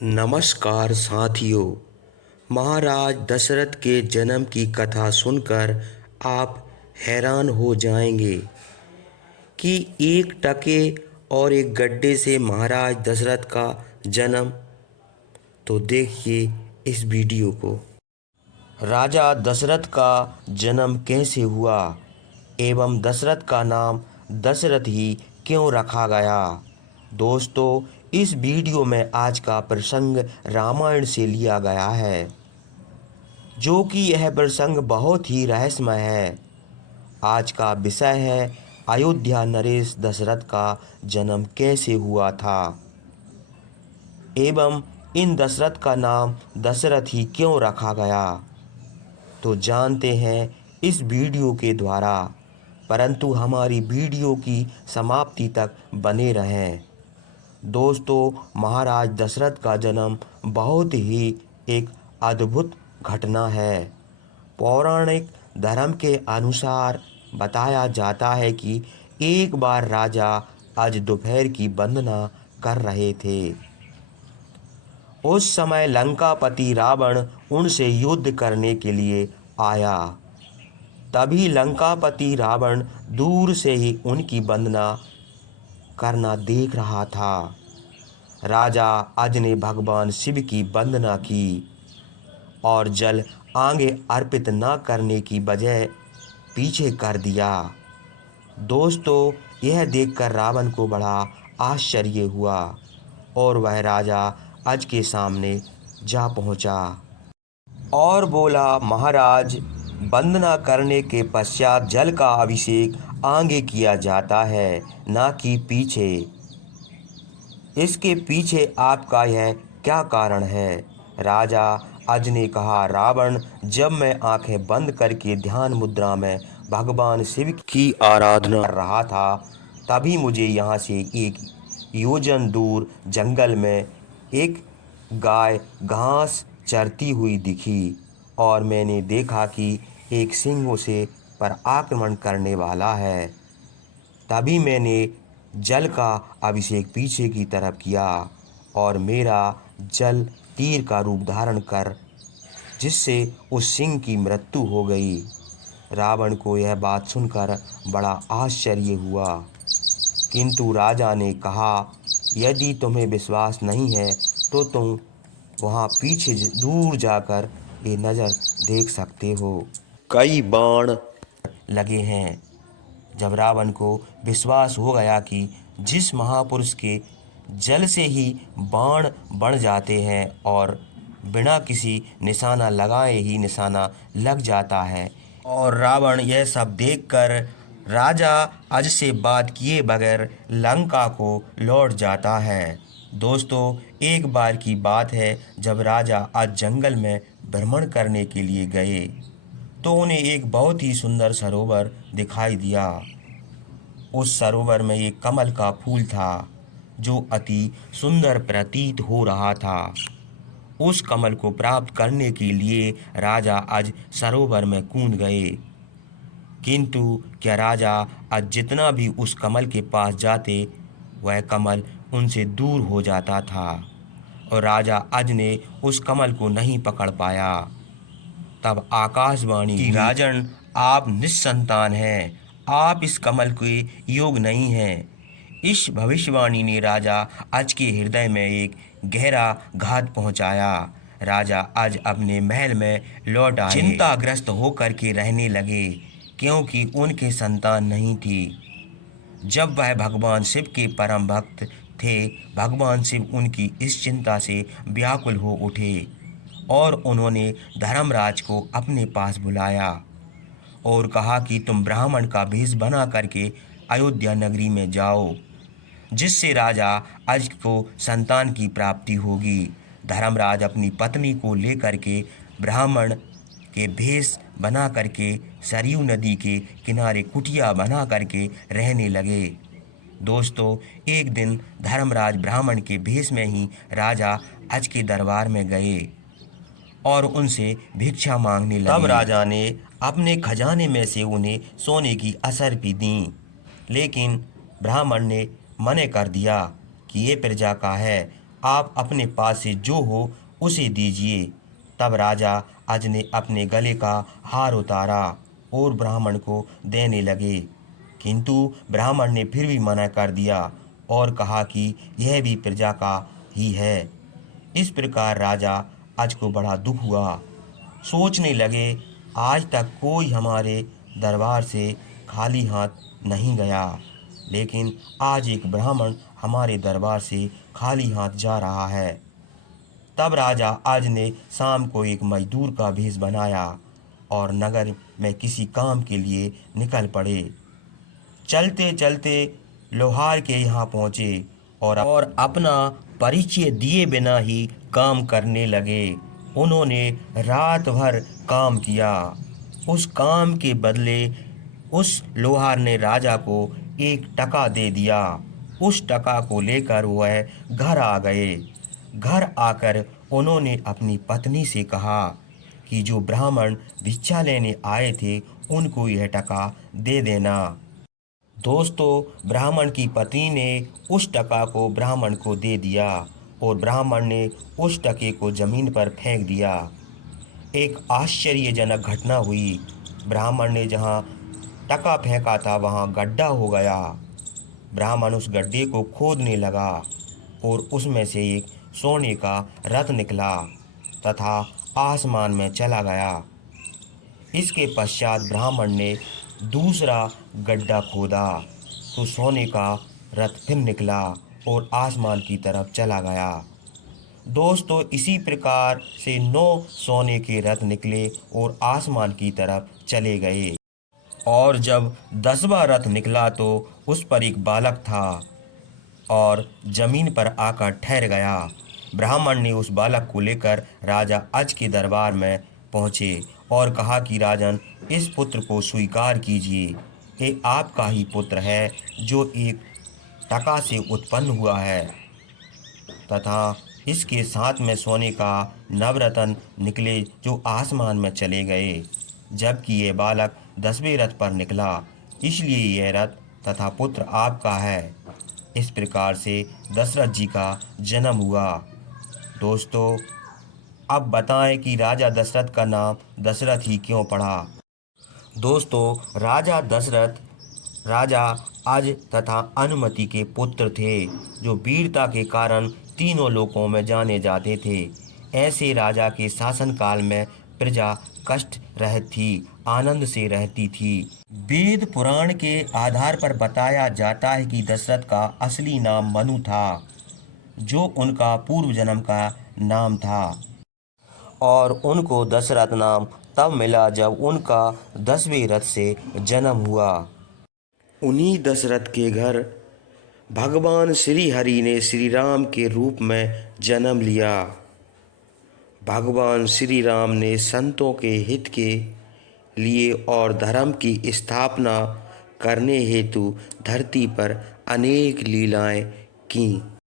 नमस्कार साथियों। महाराज दशरथ के जन्म की कथा सुनकर आप हैरान हो जाएंगे कि एक टके और एक गड्ढे से महाराज दशरथ का जन्म। तो देखिए इस वीडियो को। राजा दशरथ का जन्म कैसे हुआ एवं दशरथ का नाम दशरथ ही क्यों रखा गया। दोस्तों, इस वीडियो में आज का प्रसंग रामायण से लिया गया है, जो कि यह प्रसंग बहुत ही रहस्यमय है। आज का विषय है अयोध्या नरेश दशरथ का जन्म कैसे हुआ था एवं इन दशरथ का नाम दशरथ ही क्यों रखा गया। तो जानते हैं इस वीडियो के द्वारा, परंतु हमारी वीडियो की समाप्ति तक बने रहें। दोस्तों, महाराज दशरथ का जन्म बहुत ही एक अद्भुत घटना है। पौराणिक धर्म के अनुसार बताया जाता है कि एक बार राजा आज दोपहर की वंदना कर रहे थे। उस समय लंकापति रावण उनसे युद्ध करने के लिए आया। तभी लंकापति रावण दूर से ही उनकी वंदना करना देख रहा था। राजा अज ने भगवान शिव की वंदना की और जल आगे अर्पित न करने की बजाय पीछे कर दिया। दोस्तों, यह देखकर रावण को बड़ा आश्चर्य हुआ और वह राजा अज के सामने जा पहुंचा और बोला, महाराज, वंदना करने के पश्चात जल का अभिषेक आगे किया जाता है, ना कि पीछे। इसके पीछे आपका यह क्या कारण है। राजा अज ने कहा, रावण, जब मैं आंखें बंद करके ध्यान मुद्रा में भगवान शिव की आराधना कर रहा था, तभी मुझे यहाँ से एक योजन दूर जंगल में एक गाय घास चरती हुई दिखी और मैंने देखा कि एक सिंह उसे पर आक्रमण करने वाला है। तभी मैंने जल का अभिषेक पीछे की तरफ किया और मेरा जल तीर का रूप धारण कर जिससे उस सिंह की मृत्यु हो गई। रावण को यह बात सुनकर बड़ा आश्चर्य हुआ, किंतु राजा ने कहा, यदि तुम्हें विश्वास नहीं है तो तुम वहाँ पीछे दूर जाकर ये नज़र देख सकते हो, कई बाण लगे हैं। जब रावण को विश्वास हो गया कि जिस महापुरुष के जल से ही बाण बढ़ जाते हैं और बिना किसी निशाना लगाए ही निशाना लग जाता है, और रावण यह सब देखकर राजा अज से बात किए बगैर लंका को लौट जाता है। दोस्तों, एक बार की बात है, जब राजा अज जंगल में भ्रमण करने के लिए गए तो उन्हें एक बहुत ही सुंदर सरोवर दिखाई दिया। उस सरोवर में एक कमल का फूल था जो अति सुंदर प्रतीत हो रहा था। उस कमल को प्राप्त करने के लिए राजा आज सरोवर में कूद गए, किंतु क्या राजा आज जितना भी उस कमल के पास जाते, वह कमल उनसे दूर हो जाता था और राजा अज ने उस कमल को नहीं पकड़ पाया। तब आकाशवाणी की, राजन, आप निस्संतान हैं, आप इस कमल के योग नहीं हैं। इस भविष्यवाणी ने राजा अज के हृदय में एक गहरा घात पहुंचाया। राजा आज अपने महल में लौट आए, चिंताग्रस्त होकर के रहने लगे, क्योंकि उनके संतान नहीं थी। जब वह भगवान शिव के परम भक्त थे, भगवान शिव उनकी इस चिंता से व्याकुल हो उठे और उन्होंने धर्मराज को अपने पास बुलाया और कहा कि तुम ब्राह्मण का भेष बना करके अयोध्या नगरी में जाओ, जिससे राजा अज को संतान की प्राप्ति होगी। धर्मराज अपनी पत्नी को लेकर के ब्राह्मण के भेष बना करके सरयू नदी के किनारे कुटिया बना करके रहने लगे। दोस्तों, एक दिन धर्मराज ब्राह्मण के भेष में ही राजा अज के दरबार में गए और उनसे भिक्षा मांगने लगे। तब राजा ने अपने खजाने में से उन्हें सोने की असरफी दी, लेकिन ब्राह्मण ने मने कर दिया कि ये प्रजा का है आप अपने पास से जो हो उसे दीजिए। तब राजा अज ने अपने गले का हार उतारा और ब्राह्मण को देने लगे, किंतु ब्राह्मण ने फिर भी मना कर दिया और कहा कि यह भी प्रजा का ही है। इस प्रकार राजा अज को बड़ा दुख हुआ। सोचने लगे, आज तक कोई हमारे दरबार से खाली हाथ नहीं गया, लेकिन आज एक ब्राह्मण हमारे दरबार से खाली हाथ जा रहा है। तब राजा आज ने शाम को एक मजदूर का भेष बनाया और नगर में किसी काम के लिए निकल पड़े। चलते चलते लोहार के यहाँ पहुँचे और अपना परिचय दिए बिना ही काम करने लगे। उन्होंने रात भर काम किया। उस काम के बदले उस लोहार ने राजा को 1 टका दे दिया। उस टका को लेकर वह घर आ गए। घर आकर उन्होंने अपनी पत्नी से कहा कि जो ब्राह्मण भिक्षा लेने आए थे उनको यह टका दे देना। दोस्तों, ब्राह्मण की पत्नी ने उस टका को ब्राह्मण को दे दिया और ब्राह्मण ने उस टके को जमीन पर फेंक दिया। एक आश्चर्यजनक घटना हुई। ब्राह्मण ने जहाँ टका फेंका था वहाँ गड्ढा हो गया। ब्राह्मण उस गड्ढे को खोदने लगा और उसमें से एक सोने का रथ निकला तथा आसमान में चला गया। इसके पश्चात ब्राह्मण ने दूसरा गड्ढा खोदा तो सोने का रथ फिर निकला और आसमान की तरफ चला गया। दोस्तों, इसी प्रकार से 9 सोने के रथ निकले और आसमान की तरफ चले गए। और जब 10वां रथ निकला तो उस पर एक बालक था और जमीन पर आकर ठहर गया। ब्राह्मण ने उस बालक को लेकर राजा अज के दरबार में पहुँचे और कहा कि राजन, इस पुत्र को स्वीकार कीजिए। ये आपका ही पुत्र है जो 1 टका से उत्पन्न हुआ है तथा इसके साथ में सोने का नवरत्न निकले जो आसमान में चले गए, जबकि ये बालक 10वें रथ पर निकला, इसलिए यह रथ तथा पुत्र आपका है। इस प्रकार से दशरथ जी का जन्म हुआ। दोस्तों, अब बताएं कि राजा दशरथ का नाम दशरथ ही क्यों पड़ा। दोस्तों, राजा दशरथ राजा अज तथा अनुमति के पुत्र थे, जो वीरता के कारण तीनों लोकों में जाने जाते थे। ऐसे राजा के शासनकाल में प्रजा कष्ट रहित थी, आनंद से रहती थी। वेद पुराण के आधार पर बताया जाता है कि दशरथ का असली नाम मनु था, जो उनका पूर्व जन्म का नाम था, और उनको दशरथ नाम तब मिला जब उनका 10वें रथ से जन्म हुआ। उन्हीं दशरथ के घर भगवान श्री हरि ने श्री राम के रूप में जन्म लिया। भगवान श्री राम ने संतों के हित के लिए और धर्म की स्थापना करने हेतु धरती पर अनेक लीलाएं की।